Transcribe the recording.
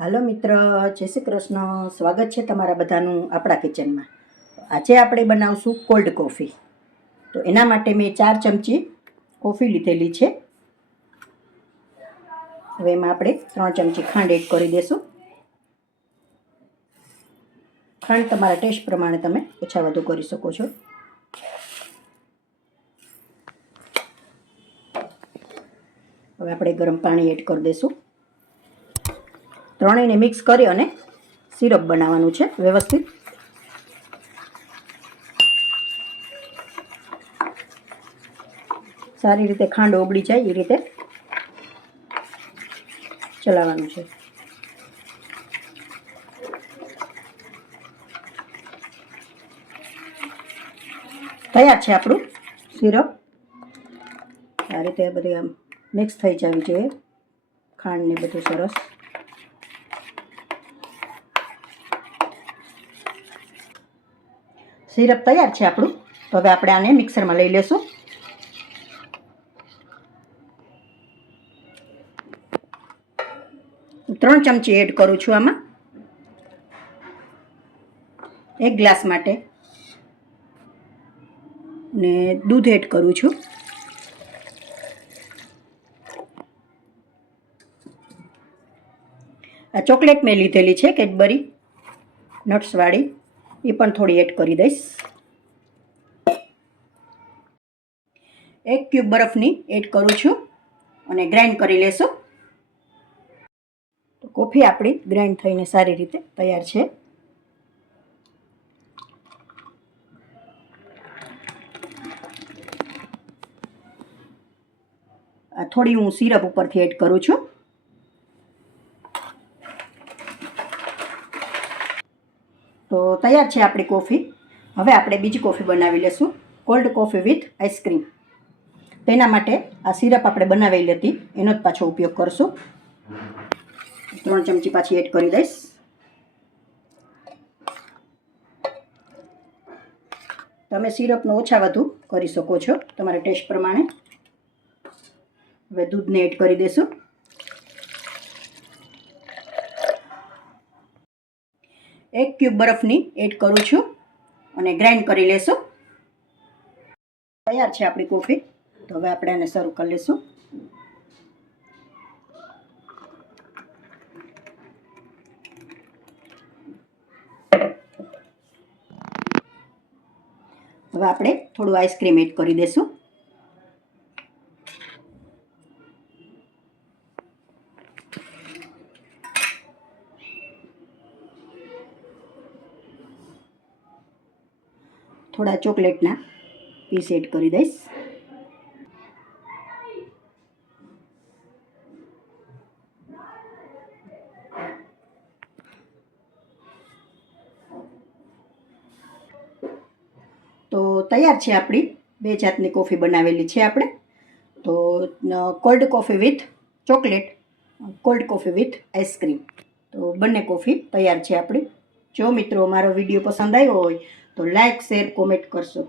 હાલો મિત્ર, જય શ્રી કૃષ્ણ. સ્વાગત છે તમારા બધાનું આપણા કિચનમાં. આજે આપણે બનાવશું કોલ્ડ કોફી. તો એના માટે મેં 4 ચમચી કોફી લીધેલી છે. હવે એમાં આપણે 3 ચમચી ખાંડ એડ કરી દઈશું. ખાંડ તમારા ટેસ્ટ પ્રમાણે તમે ઓછા વધુ કરી શકો છો. હવે આપણે ગરમ પાણી એડ કરી દઈશું. ત્રણેયને મિક્સ કરી અને સિરપ બનાવવાનું છે વ્યવસ્થિત. સારી રીતે ખાંડ ઓગળી જાય એ રીતે ચલાવવાનું છે. તૈયાર છે આપણું સિરપ. આ રીતે બધી આમ મિક્સ થઈ જવી જોઈએ, ખાંડ ને બધું સરસ. સિરપ તૈયાર છે આપણું. તો હવે આપણે આને મિક્સરમાં લઈ લેશું. ત્રણ ચમચી એડ કરું છું આમાં. 1 ગ્લાસ માટે ને દૂધ એડ કરું છું. આ ચોકલેટ મેં લીધેલી છે કેડબરી નટ્સવાળી, એ પણ થોડી એડ કરી દઈશ. 1 ક્યુબ બરફની એડ કરું છું અને ગ્રાઇન્ડ કરી લેશું. તો કોફી આપણી ગ્રાઇન્ડ થઈને સારી રીતે તૈયાર છે. આ થોડી હું સિરપ ઉપરથી એડ કરું છું. તો તૈયાર છે આપણી કોફી. હવે આપણે બીજી કોફી બનાવી લેશું, કોલ્ડ કોફી વિથ આઈસ્ક્રીમ. તેના માટે આ સિરપ આપણે બનાવેલી હતી એનો જ પાછો ઉપયોગ કરશું. 3 ચમચી પાછી એડ કરી દઈશ. તમે સિરપનો ઓછા વધુ કરી શકો છો તમારા ટેસ્ટ પ્રમાણે. હવે દૂધને એડ કરી દઈશું. એક ક્યુબ બરફની એડ કરું છું અને ગ્રાઇન્ડ કરી લેશું. તૈયાર છે આપણી કોફી. તો હવે આપણે આને સર્વ કરી લઈશું. હવે આપણે થોડું આઈસ્ક્રીમ એડ કરી દઈશું. થોડા ચોકલેટના પીસ એડ કરી દઈશ. તો તૈયાર છે આપણી 2 જાતની કોફી બનાવેલી છે આપણે. તો cold coffee with chocolate, cold coffee with ice cream. તો બંને કોફી તૈયાર છે આપણી. જો મિત્રો મારો વિડીયો પસંદ આવ્યો હોય તો લાઈક, શેર, કોમેન્ટ કરશો.